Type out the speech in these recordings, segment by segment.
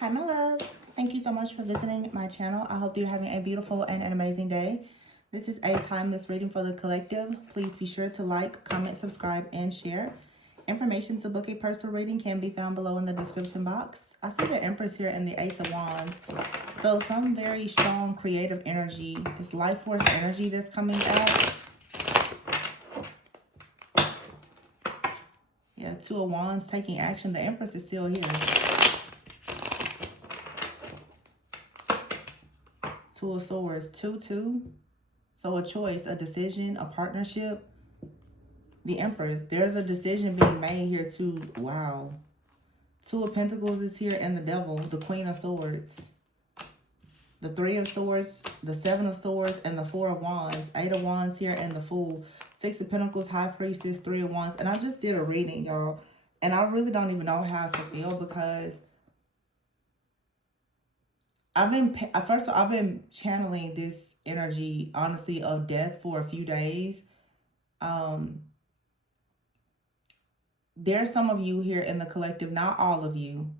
Hi, my loves. Thank you so much for visiting my channel. I hope you're having a beautiful and an amazing day. This is a timeless reading for the collective. Please be sure to like, comment, subscribe, and share. Information to book a personal reading can be found below in the description box. I see the Empress here and the Ace of Wands. So some very strong creative energy. It's life force energy that's coming out. Yeah, Two of Wands taking action. The Empress is still here. Two of Swords, 2-2. So a choice, a decision, a partnership. The Empress, there's a decision being made here too. Wow. Two of Pentacles is here and the Devil, the Queen of Swords. The Three of Swords, the Seven of Swords, and the Four of Wands. Eight of Wands here and the Fool. Six of Pentacles, High Priestess, Three of Wands. And I just did a reading, y'all. And I really don't even know how to feel because I've been channeling this energy, honestly, of death for a few days. There's some of you here in the collective, not all of you,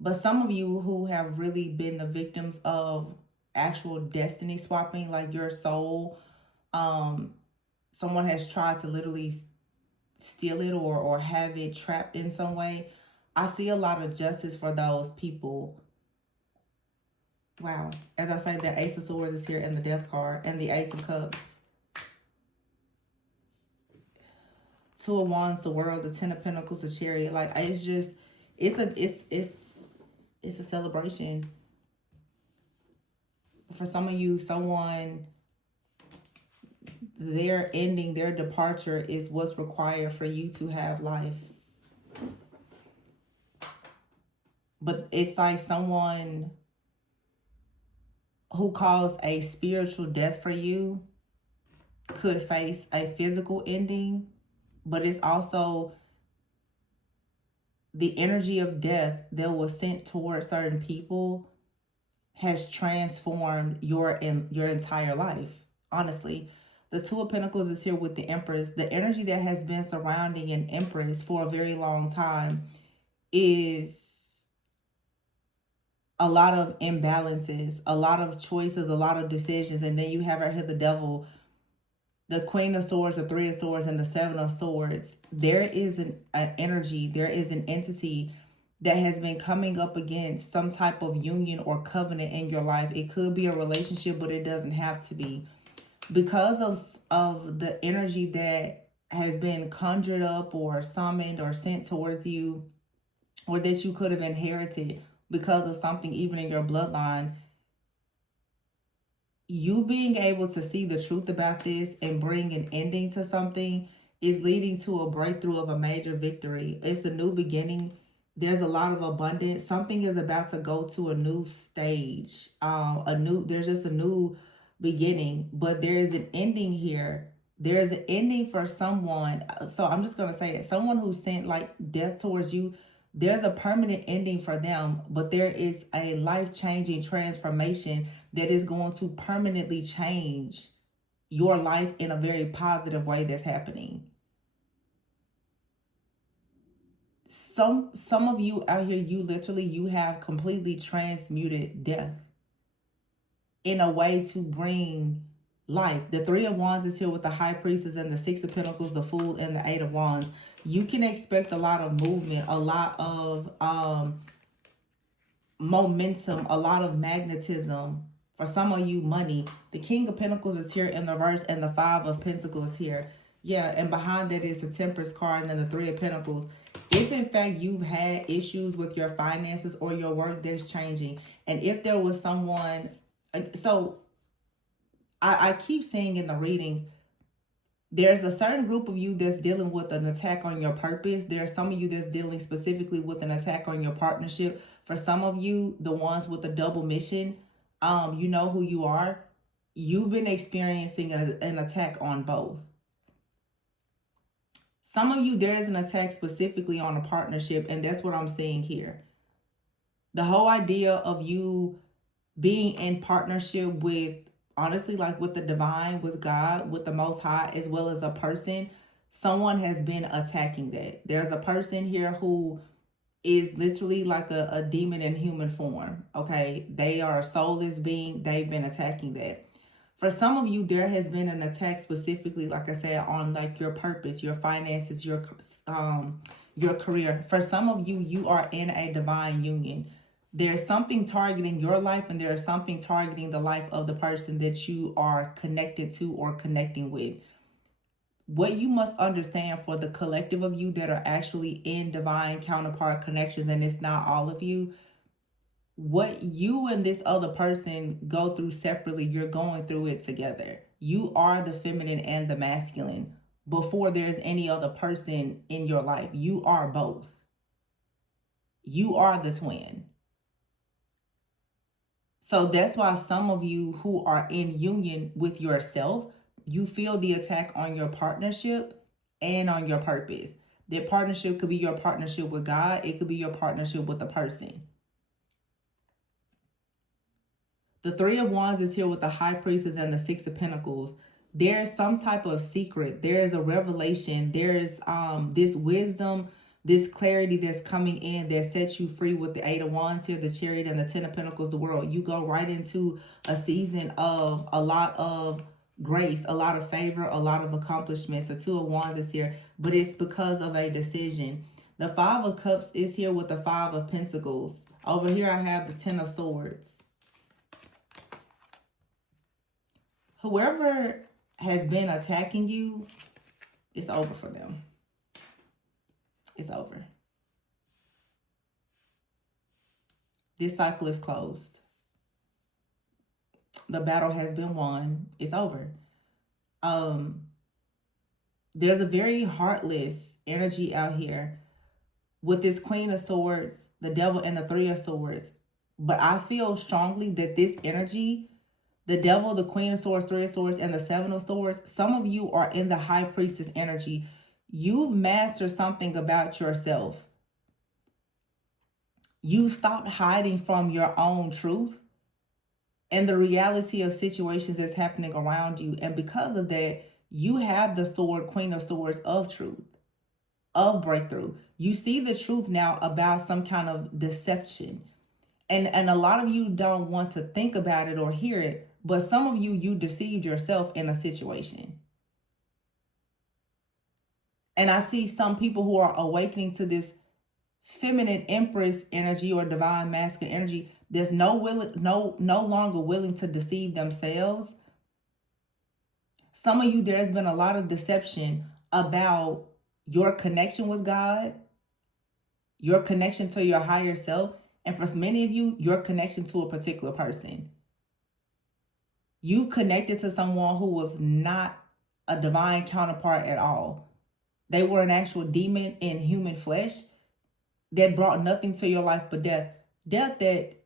but some of you who have really been the victims of actual destiny swapping, like your soul. Someone has tried to literally steal it or have it trapped in some way. I see a lot of justice for those people. Wow. As I say, the Ace of Swords is here and the Death card and the Ace of Cups. Two of Wands, the World, the Ten of Pentacles, the Chariot. Like, it's just, it's a celebration. For some of you, someone, their ending, their departure is what's required for you to have life. But it's like someone who caused a spiritual death for you could face a physical ending, but it's also the energy of death that was sent towards certain people has transformed your entire life. Honestly, the Two of Pentacles is here with the Empress. The energy that has been surrounding an Empress for a very long time is a lot of imbalances, a lot of choices, a lot of decisions. And then you have right here the Devil, the Queen of Swords, the Three of Swords, and the Seven of Swords. There is an energy, there is an entity that has been coming up against some type of union or covenant in your life. It could be a relationship, but it doesn't have to be. Because of the energy that has been conjured up or summoned or sent towards you, or that you could have inherited because of something even in your bloodline, you being able to see the truth about this and bring an ending to something is leading to a breakthrough of a major victory. It's a new beginning. There's a lot of abundance. Something is about to go to a new stage. There's just a new beginning, but there is an ending here. There is an ending for someone. So I'm just going to say it. Someone who sent like death towards you, there's a permanent ending for them, but there is a life-changing transformation that is going to permanently change your life in a very positive way that's happening. Some of you out here, you have completely transmuted death in a way to bring life. The Three of Wands is here with the High Priestess and the Six of Pentacles, the Fool, and the Eight of Wands. You can expect a lot of movement, a lot of momentum, a lot of magnetism. For some of you, money. The King of Pentacles is here in the reverse and the Five of Pentacles here. Yeah, and behind that is the Temperance card and then the Three of Pentacles. If in fact you've had issues with your finances or your work, that's changing. And if there was someone, so I keep saying in the readings, there's a certain group of you that's dealing with an attack on your purpose. There are some of you that's dealing specifically with an attack on your partnership. For some of you, the ones with the double mission, you know who you are. You've been experiencing an attack on both. Some of you, there is an attack specifically on a partnership, and that's what I'm saying here. The whole idea of you being in partnership with, honestly, like with the divine, with God, with the Most High, as well as a person, someone has been attacking that. There's a person here who is literally like a demon in human form. Okay, they are a soulless being. They've been attacking that. For some of you, there has been an attack specifically, like I said, on like your purpose, your finances, your career. For some of you, you are in a divine union. There's something targeting your life, and there's something targeting the life of the person that you are connected to or connecting with. What you must understand for the collective of you that are actually in divine counterpart connections, and it's not all of you, what you and this other person go through separately, you're going through it together. You are the feminine and the masculine before there's any other person in your life. You are both. You are the twin. So that's why some of you who are in union with yourself, you feel the attack on your partnership and on your purpose. That partnership could be your partnership with God. It could be your partnership with a person. The Three of Wands is here with the High Priestess and the Six of Pentacles. There's some type of secret. There's a revelation. There's this wisdom, this clarity that's coming in that sets you free with the Eight of Wands here, the Chariot, and the Ten of Pentacles, the World. You go right into a season of a lot of grace, a lot of favor, a lot of accomplishments. The Two of Wands is here, but it's because of a decision. The Five of Cups is here with the Five of Pentacles. Over here I have the Ten of Swords. Whoever has been attacking you, it's over for them. It's over. This cycle is closed. The battle has been won. It's over. There's a very heartless energy out here with this Queen of Swords, the Devil, and the Three of Swords. But I feel strongly that this energy, the Devil, the Queen of Swords, Three of Swords, and the Seven of Swords, some of you are in the High Priestess energy. You've mastered something about yourself. You stopped hiding from your own truth and the reality of situations that's happening around you. And because of that, you have the sword, Queen of Swords, of truth, of breakthrough. You see the truth now about some kind of deception. And a lot of you don't want to think about it or hear it, but some of you deceived yourself in a situation. And I see some people who are awakening to this feminine empress energy or divine masculine energy that's no longer willing to deceive themselves. Some of you, there's been a lot of deception about your connection with God, your connection to your higher self, and for many of you, your connection to a particular person. You connected to someone who was not a divine counterpart at all. They were an actual demon in human flesh that brought nothing to your life but death. Death that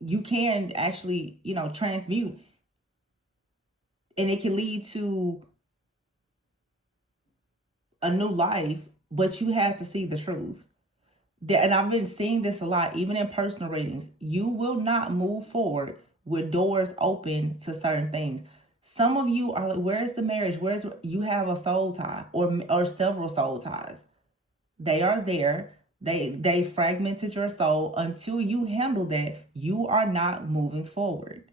you can actually, transmute. And it can lead to a new life, but you have to see the truth. And I've been seeing this a lot, even in personal readings. You will not move forward with doors open to certain things. Some of you are like, where's the marriage? You have a soul tie or several soul ties. They are there. They fragmented your soul. Until you handle that, you are not moving forward.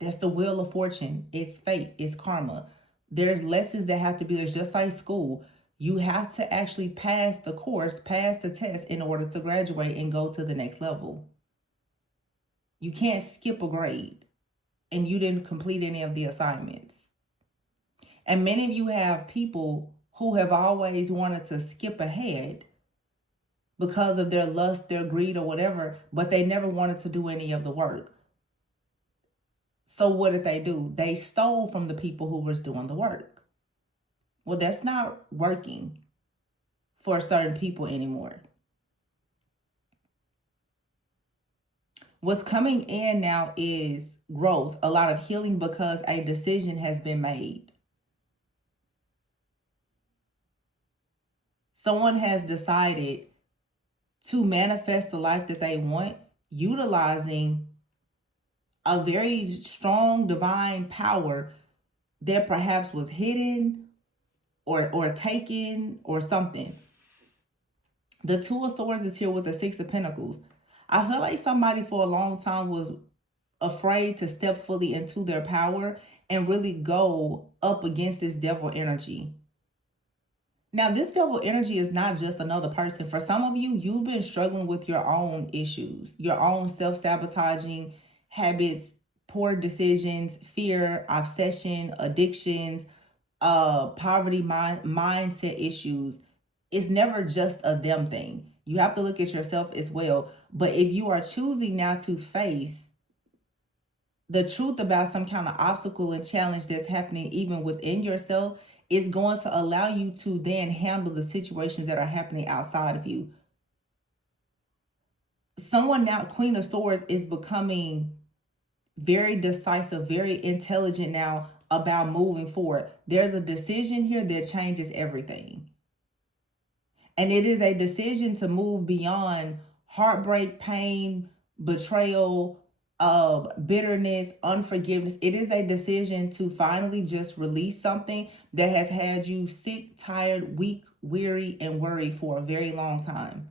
That's the wheel of fortune. It's fate. It's karma. There's lessons that have to be. There's just like school. You have to actually pass the course, pass the test in order to graduate and go to the next level. You can't skip a grade and you didn't complete any of the assignments. And many of you have people who have always wanted to skip ahead because of their lust, their greed, or whatever, but they never wanted to do any of the work. So what did they do? They stole from the people who was doing the work. Well, that's not working for certain people anymore. What's coming in now is growth, a lot of healing because a decision has been made. Someone has decided to manifest the life that they want, utilizing a very strong divine power that perhaps was hidden or taken or something. The Two of Swords is here with the Six of Pentacles. I feel like somebody for a long time was afraid to step fully into their power and really go up against this devil energy. Now, this devil energy is not just another person. For some of you, you've been struggling with your own issues, your own self-sabotaging habits, poor decisions, fear, obsession, addictions, poverty mindset issues. It's never just a them thing. You have to look at yourself as well. But if you are choosing now to face the truth about some kind of obstacle and challenge that's happening even within yourself, is going to allow you to then handle the situations that are happening outside of you. Someone now, Queen of Swords, is becoming very decisive, very intelligent now about moving forward. There's a decision here that changes everything. And it is a decision to move beyond heartbreak, pain, betrayal, bitterness, unforgiveness. It is a decision to finally just release something that has had you sick, tired, weak, weary, and worried for a very long time.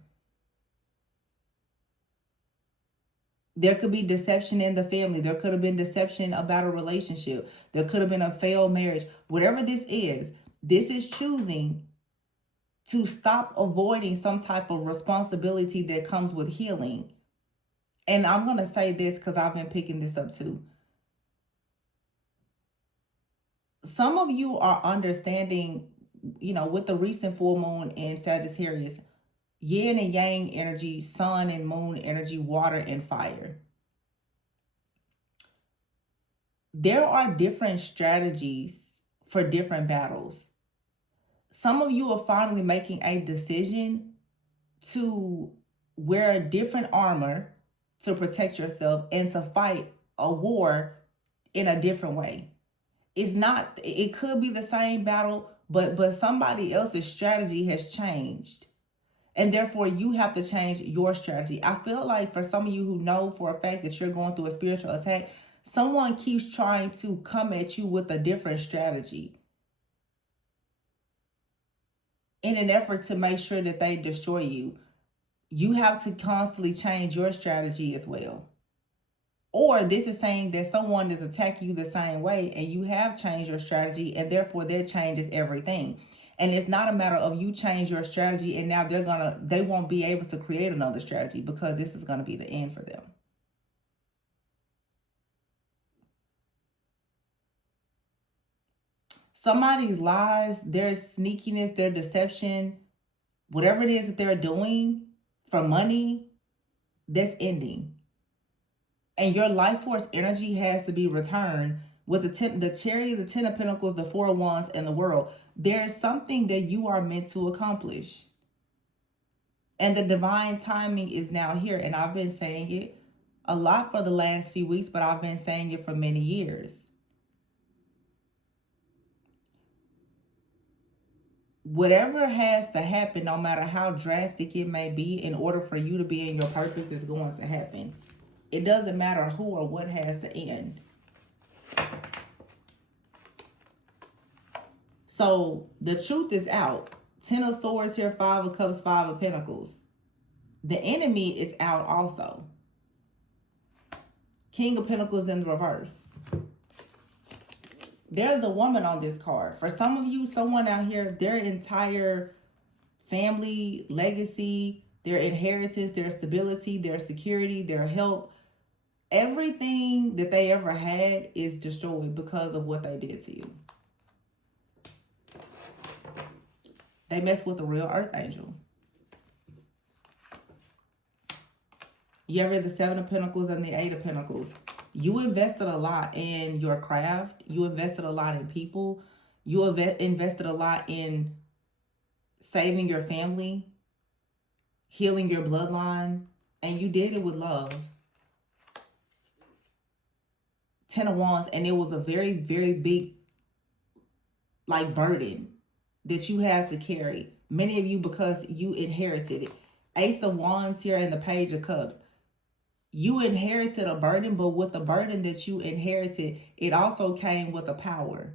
There could be deception in the family. There could have been deception about a relationship. There could have been a failed marriage. Whatever this is choosing to stop avoiding some type of responsibility that comes with healing. And I'm going to say this because I've been picking this up too. Some of you are understanding, with the recent full moon in Sagittarius, yin and yang energy, sun and moon energy, water and fire. There are different strategies for different battles. Some of you are finally making a decision to wear a different armor to protect yourself and to fight a war in a different way. It could be the same battle, but somebody else's strategy has changed. And therefore, you have to change your strategy. I feel like for some of you who know for a fact that you're going through a spiritual attack, someone keeps trying to come at you with a different strategy in an effort to make sure that they destroy you. You have to constantly change your strategy as well. Or this is saying that someone is attacking you the same way and you have changed your strategy, and therefore that changes everything. And it's not a matter of you change your strategy and now they won't be able to create another strategy, because this is going to be the end for them. Somebody's lies, their sneakiness, their deception, whatever it is that they're doing for money, that's ending. And your life force energy has to be returned with the Chariot, the Ten of Pentacles, the Four of Wands, and the World. There is something that you are meant to accomplish. And the divine timing is now here. And I've been saying it a lot for the last few weeks, but I've been saying it for many years. Whatever has to happen, no matter how drastic it may be, in order for you to be in your purpose, is going to happen. It doesn't matter who or what has to end. So the truth is out. Ten of Swords here, Five of Cups, Five of Pentacles. The enemy is out also. King of Pentacles in the reverse. There's a woman on this card. For some of you, someone out here, their entire family, legacy, their inheritance, their stability, their security, their help, everything that they ever had is destroyed because of what they did to you. They messed with the real earth angel. You ever the Seven of Pentacles and the Eight of Pentacles. You invested a lot in your craft. You invested a lot in people. You invested a lot in saving your family, healing your bloodline, and you did it with love. Ten of Wands, and it was a very, very big burden that you had to carry. Many of you, because you inherited it. Ace of Wands here and the Page of Cups. You inherited a burden, but with the burden that you inherited, it also came with a power.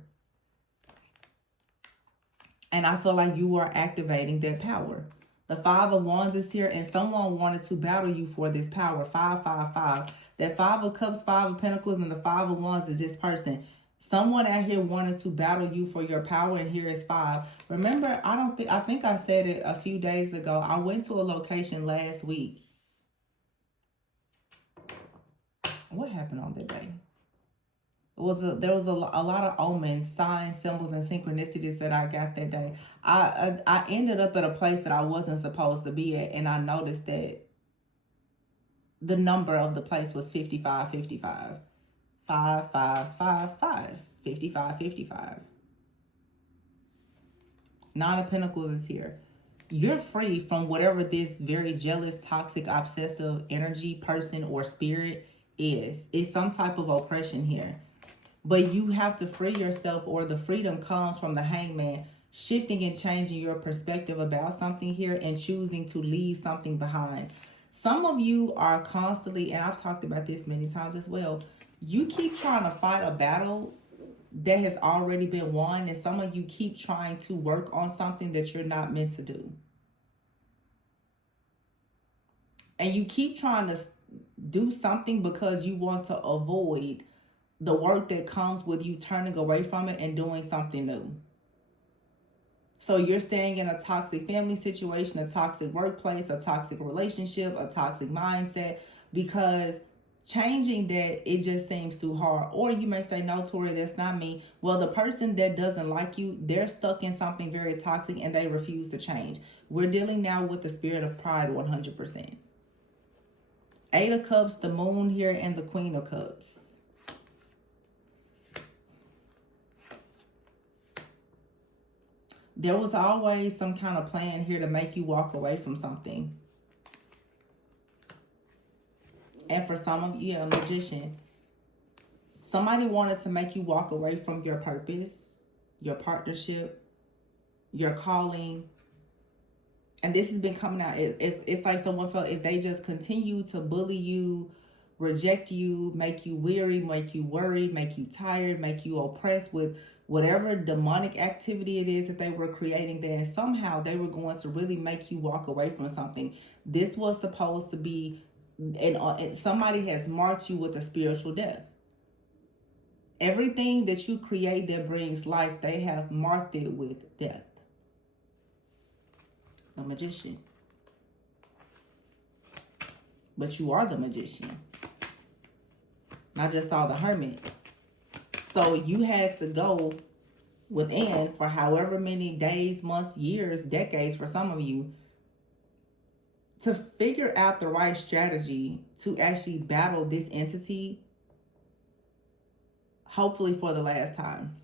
And I feel like you are activating that power. The Five of Wands is here, and someone wanted to battle you for this power. 555. That Five of Cups, Five of Pentacles, and the Five of Wands is this person. Someone out here wanted to battle you for your power, and here is 5. Remember, I think I said it a few days ago. I went to a location last week. What happened on that day? There was a lot of omens, signs, symbols, and synchronicities that I got that day. I ended up at a place that I wasn't supposed to be at, and I noticed that the number of the place was 55, 55. 5, 5, 5, 5. 55, 55. Nine of Pentacles is here. You're free from whatever this very jealous, toxic, obsessive energy, person, or spirit is. It's some type of oppression here. But you have to free yourself, or the freedom comes from the Hangman, shifting and changing your perspective about something here and choosing to leave something behind. Some of you are constantly, and I've talked about this many times as well, you keep trying to fight a battle that has already been won, and some of you keep trying to work on something that you're not meant to do. And you keep trying to do something because you want to avoid the work that comes with you turning away from it and doing something new. So you're staying in a toxic family situation, a toxic workplace, a toxic relationship, a toxic mindset, because changing that, it just seems too hard. Or you may say, no, Tori, that's not me. Well, the person that doesn't like you, they're stuck in something very toxic and they refuse to change. We're dealing now with the spirit of pride 100%. Eight of Cups, the Moon here, and the Queen of Cups. There was always some kind of plan here to make you walk away from something. And for some of you, a Magician. Somebody wanted to make you walk away from your purpose, your partnership, your calling. And this has been coming out. It's like someone felt if they just continue to bully you, reject you, make you weary, make you worried, make you tired, make you oppressed with whatever demonic activity it is that they were creating, then somehow they were going to really make you walk away from something. This was supposed to be, and somebody has marked you with a spiritual death. Everything that you create that brings life, they have marked it with death. The Magician. But you are the Magician. Not just all the Hermit. So you had to go within for however many days, months, years, decades for some of you to figure out the right strategy to actually battle this entity, hopefully for the last time.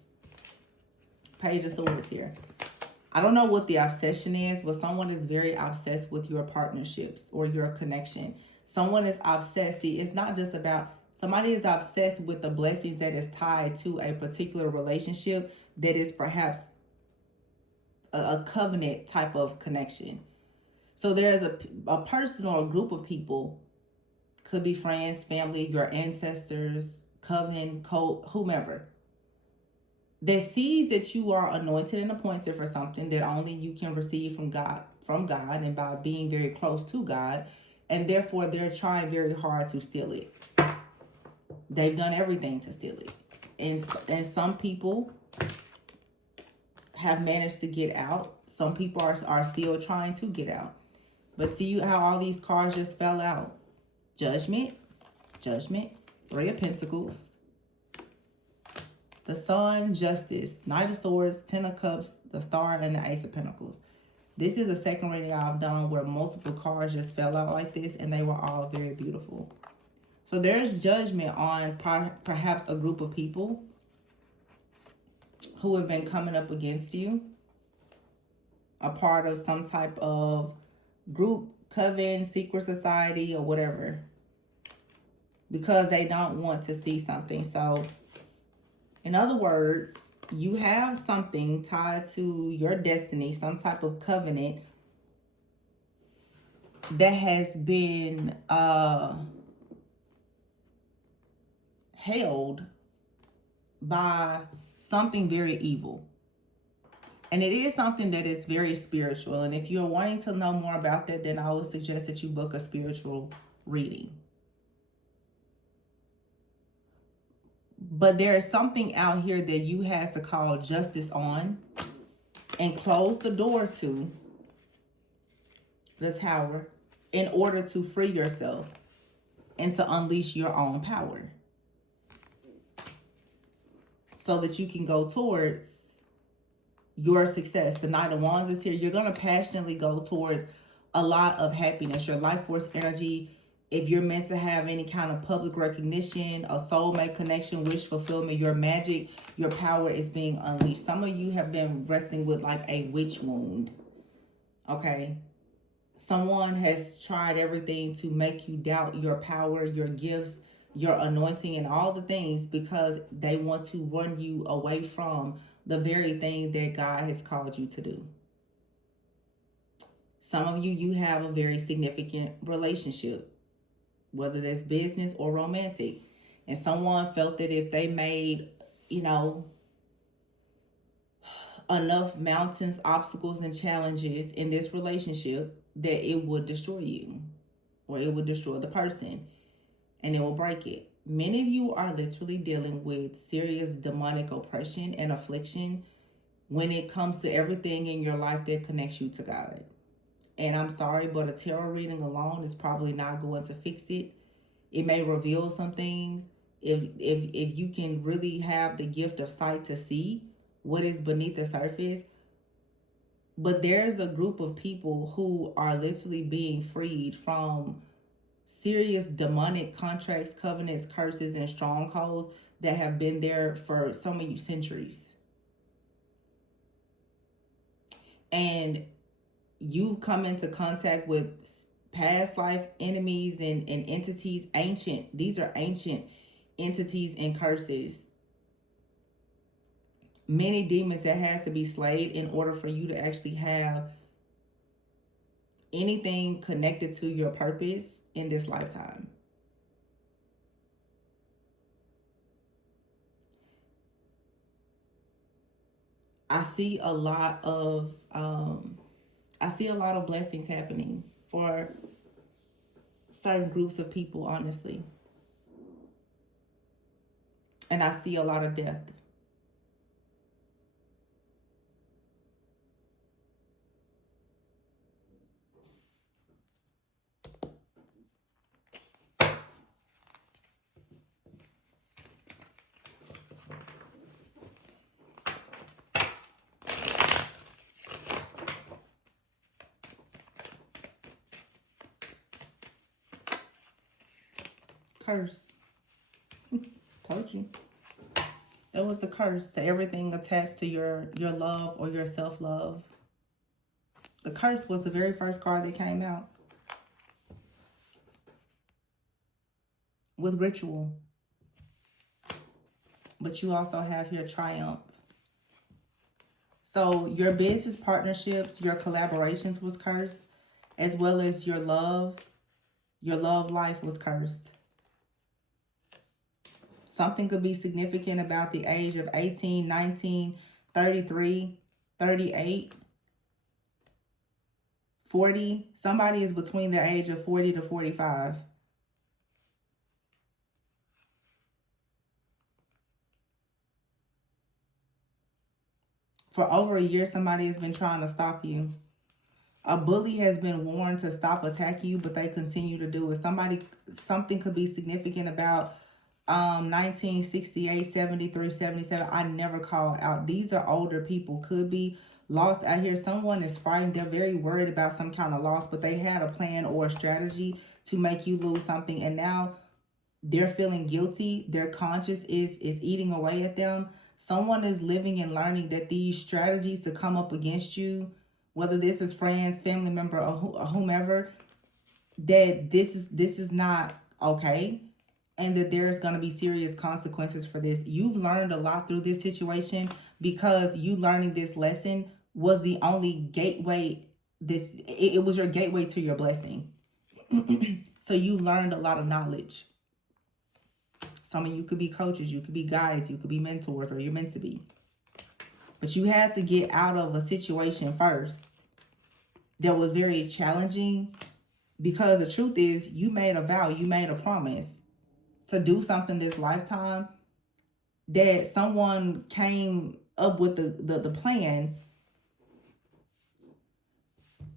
Page of Swords here. I don't know what the obsession is, but someone is very obsessed with your partnerships or your connection. Someone is obsessed. See, it's not just about, somebody is obsessed with the blessings that is tied to a particular relationship that is perhaps a covenant type of connection. So there is a person or a group of people, could be friends, family, your ancestors, coven, cult, whomever, that sees that you are anointed and appointed for something that only you can receive from God, and by being very close to God, and therefore they're trying very hard to steal it. They've done everything to steal it. And some people have managed to get out. Some people are still trying to get out. But see how all these cards just fell out. Judgment, Judgment, Three of Pentacles, the Sun, Justice, Knight of Swords, Ten of Cups, the Star, and the Ace of Pentacles. This is a second reading I've done where multiple cards just fell out like this, and they were all very beautiful. So there's judgment on perhaps a group of people who have been coming up against you, a part of some type of group, coven, secret society, or whatever, because they don't want to see something. So in other words, you have something tied to your destiny, some type of covenant that has been held by something very evil. And it is something that is very spiritual. And if you're wanting to know more about that, then I would suggest that you book a spiritual reading. But there is something out here that you had to call justice on and close the door to, the Tower, in order to free yourself and to unleash your own power, so that you can go towards your success. The Knight of Wands is here. You're going to passionately go towards a lot of happiness. Your life force energy, if you're meant to have any kind of public recognition, a soulmate connection, wish fulfillment, your magic, your power is being unleashed. Some of you have been wrestling with like a witch wound. Okay. Someone has tried everything to make you doubt your power, your gifts, your anointing, and all the things, because they want to run you away from the very thing that God has called you to do. Some of you have a very significant relationship, whether that's business or romantic. And someone felt that if they made, enough mountains, obstacles, and challenges in this relationship, that it would destroy you, or it would destroy the person, and it will break it. Many of you are literally dealing with serious demonic oppression and affliction when it comes to everything in your life that connects you to God. And I'm sorry, but a tarot reading alone is probably not going to fix it. It may reveal some things. If you can really have the gift of sight to see what is beneath the surface. But there's a group of people who are literally being freed from serious demonic contracts, covenants, curses, and strongholds that have been there for some of you centuries. And you've come into contact with past life enemies and entities, ancient. These are ancient entities and curses. Many demons that had to be slayed in order for you to actually have anything connected to your purpose in this lifetime. I see a lot of blessings happening for certain groups of people, honestly. And I see a lot of death. Curse. Told you. There was a curse to everything attached to your love or your self-love. The curse was the very first card that came out. With ritual. But you also have here triumph. So your business partnerships, your collaborations was cursed, as well as your love life was cursed. Something could be significant about the age of 18, 19, 33, 38, 40. Somebody is between the age of 40 to 45. For over a year, somebody has been trying to stop you. A bully has been warned to stop attacking you, but they continue to do it. Something could be significant about 1968, 73, 77. I never call out. These are older people. Could be lost out here. Someone is frightened. They're very worried about some kind of loss, but they had a plan or a strategy to make you lose something. And now they're feeling guilty. Their conscience is eating away at them. Someone is living and learning that these strategies to come up against you, whether this is friends, family member, or whomever, that this is not okay, and that there is going to be serious consequences for this. You've learned a lot through this situation, because you learning this lesson was the only gateway that it was your gateway to your blessing. So you learned a lot of knowledge. Some of you could be coaches, you could be guides, you could be mentors, or you're meant to be. But you had to get out of a situation first that was very challenging, because the truth is you made a vow, you made a promise to do something this lifetime, that someone came up with the plan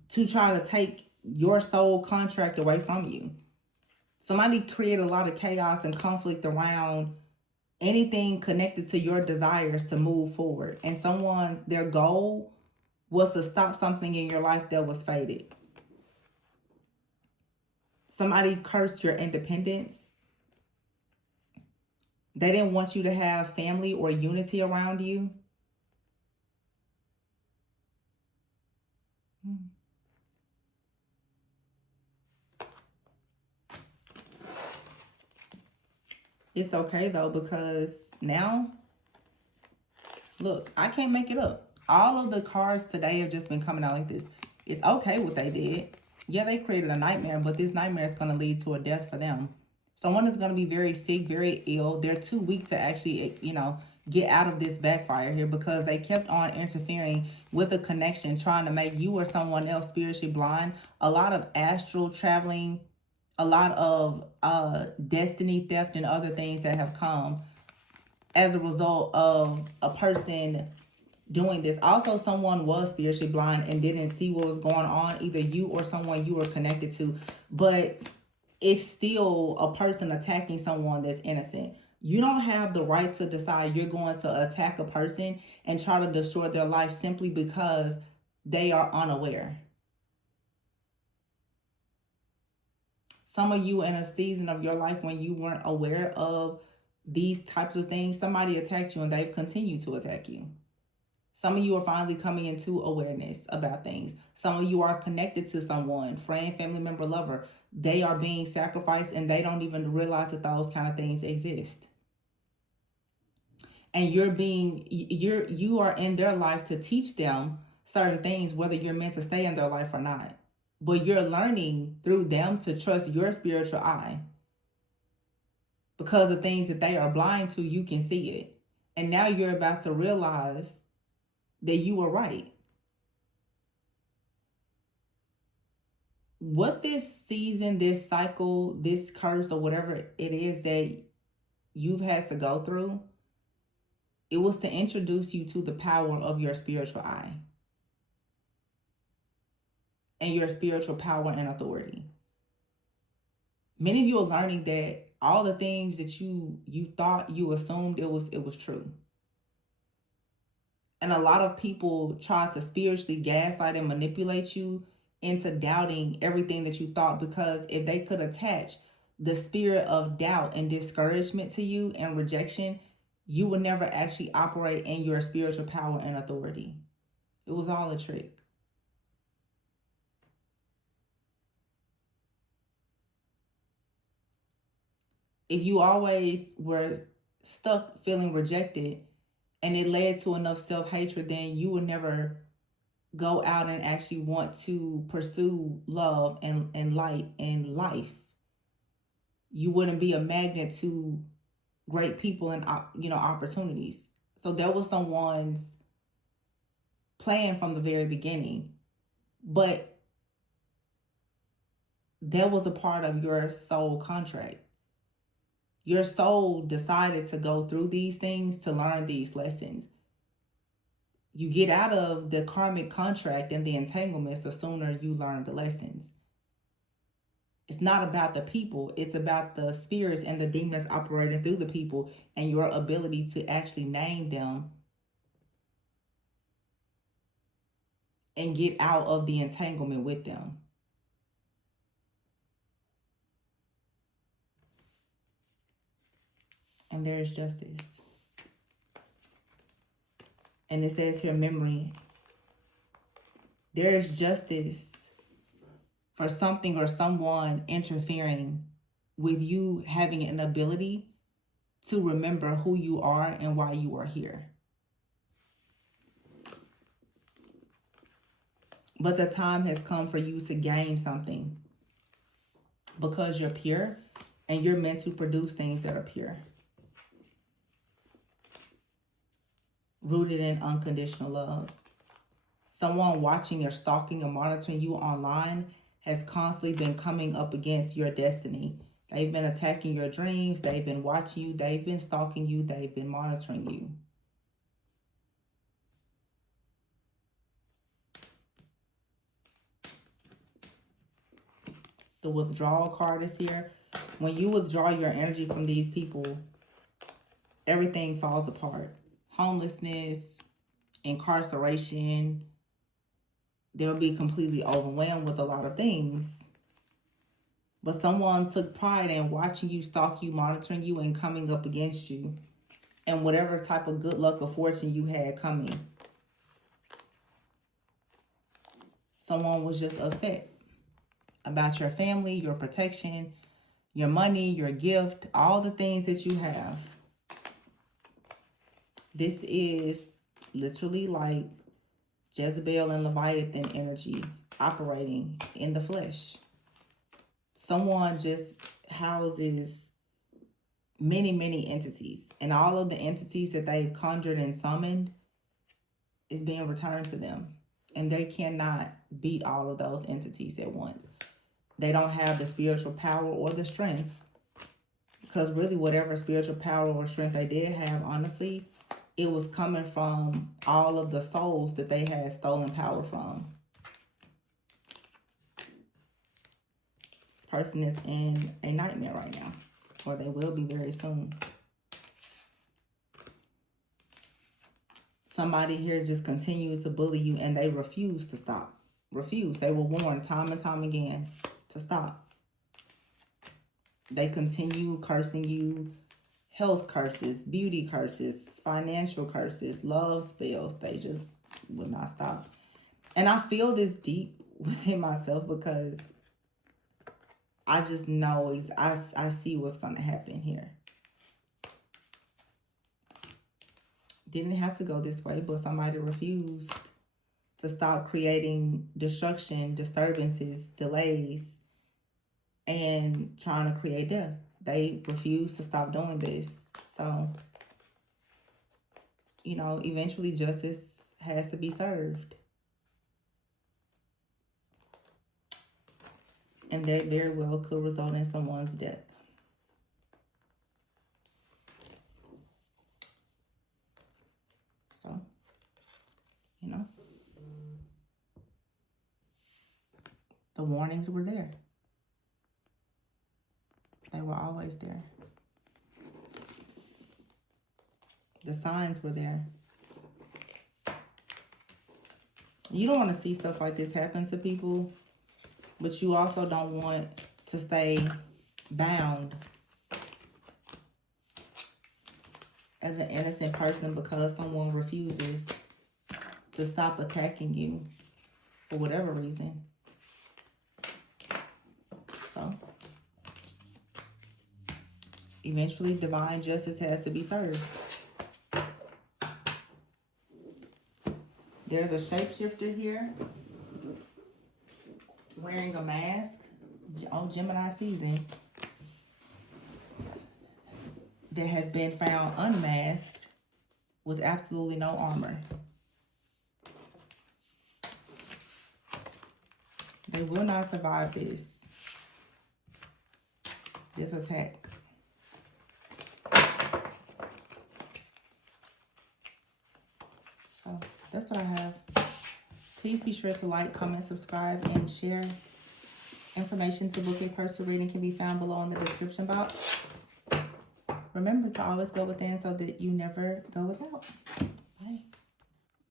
to try to take your soul contract away from you. Somebody created a lot of chaos and conflict around anything connected to your desires to move forward. And someone, their goal was to stop something in your life that was fated. Somebody cursed your independence. They didn't want you to have family or unity around you. It's okay though, because now, look, I can't make it up. All of the cards today have just been coming out like this. It's okay what they did. Yeah, they created a nightmare, but this nightmare is going to lead to a death for them. Someone is going to be very sick, very ill. They're too weak to actually, get out of this backfire here, because they kept on interfering with the connection, trying to make you or someone else spiritually blind. A lot of astral traveling, a lot of destiny theft and other things that have come as a result of a person doing this. Also, someone was spiritually blind and didn't see what was going on, either you or someone you were connected to, but it's still a person attacking someone that's innocent. You don't have the right to decide you're going to attack a person and try to destroy their life simply because they are unaware. Some of you in a season of your life when you weren't aware of these types of things, somebody attacked you and they've continued to attack you. Some of you are finally coming into awareness about things. Some of you are connected to someone, friend, family member, lover. They are being sacrificed and they don't even realize that those kind of things exist. And you are in their life to teach them certain things, whether you're meant to stay in their life or not. But you're learning through them to trust your spiritual eye. Because of things that they are blind to, you can see it. And now you're about to realize that you were right. What this season, this cycle, this curse, or whatever it is that you've had to go through, it was to introduce you to the power of your spiritual eye and your spiritual power and authority. Many of you are learning that all the things that you thought, you assumed it was true. And a lot of people try to spiritually gaslight and manipulate you into doubting everything that you thought, because if they could attach the spirit of doubt and discouragement to you and rejection, you would never actually operate in your spiritual power and authority. It was all a trick. If you always were stuck feeling rejected and it led to enough self-hatred, then you would never go out and actually want to pursue love and light and life. You wouldn't be a magnet to great people and opportunities. So that was someone's plan from the very beginning, but that was a part of your soul contract. Your soul decided to go through these things to learn these lessons. You get out of the karmic contract and the entanglements the sooner you learn the lessons. It's not about the people. It's about the spirits and the demons operating through the people and your ability to actually name them and get out of the entanglement with them. And there is justice. And it says here, memory. There is justice for something or someone interfering with you having an ability to remember who you are and why you are here. But the time has come for you to gain something, because you're pure and you're meant to produce things that are pure. rooted in unconditional love. Someone watching or stalking or monitoring you online has constantly been coming up against your destiny. They've been attacking your dreams. They've been watching you. They've been stalking you. They've been monitoring you. The withdrawal card is here. When you withdraw your energy from these people, everything falls apart. Homelessness, incarceration. They'll be completely overwhelmed with a lot of things. But someone took pride in watching you, stalk you, monitoring you, and coming up against you. And whatever type of good luck or fortune you had coming. Someone was just upset about your family, your protection, your money, your gift, all the things that you have. This is literally like Jezebel and Leviathan energy operating in the flesh. Someone just houses many entities, and all of the entities that they've conjured and summoned is being returned to them, and they cannot beat all of those entities at once. They don't have the spiritual power or the strength, because really whatever spiritual power or strength they did have, honestly, it was coming from all of the souls that they had stolen power from. This person is in a nightmare right now, or they will be very soon. Somebody here just continues to bully you, and they refuse to stop. Refuse. They were warned time and time again to stop. They continue cursing you. Health curses, beauty curses, financial curses, love spells. They just will not stop. And I feel this deep within myself because I just know, I see what's going to happen here. Didn't have to go this way, but somebody refused to stop creating destruction, disturbances, delays, and trying to create death. They refuse to stop doing this. So, you know, eventually justice has to be served. And that very well could result in someone's death. So, you know, the warnings were there. They were always there. The signs were there. You don't want to see stuff like this happen to people, but you also don't want to stay bound as an innocent person because someone refuses to stop attacking you for whatever reason. So, eventually divine justice has to be served. There's a shapeshifter here wearing a mask on Gemini season that has been found unmasked with absolutely no armor. They will not survive this attack. So that's what I have. Please be sure to like, comment, subscribe, and share. Information to book a personal reading can be found below in the description box. Remember to always go within so that you never go without.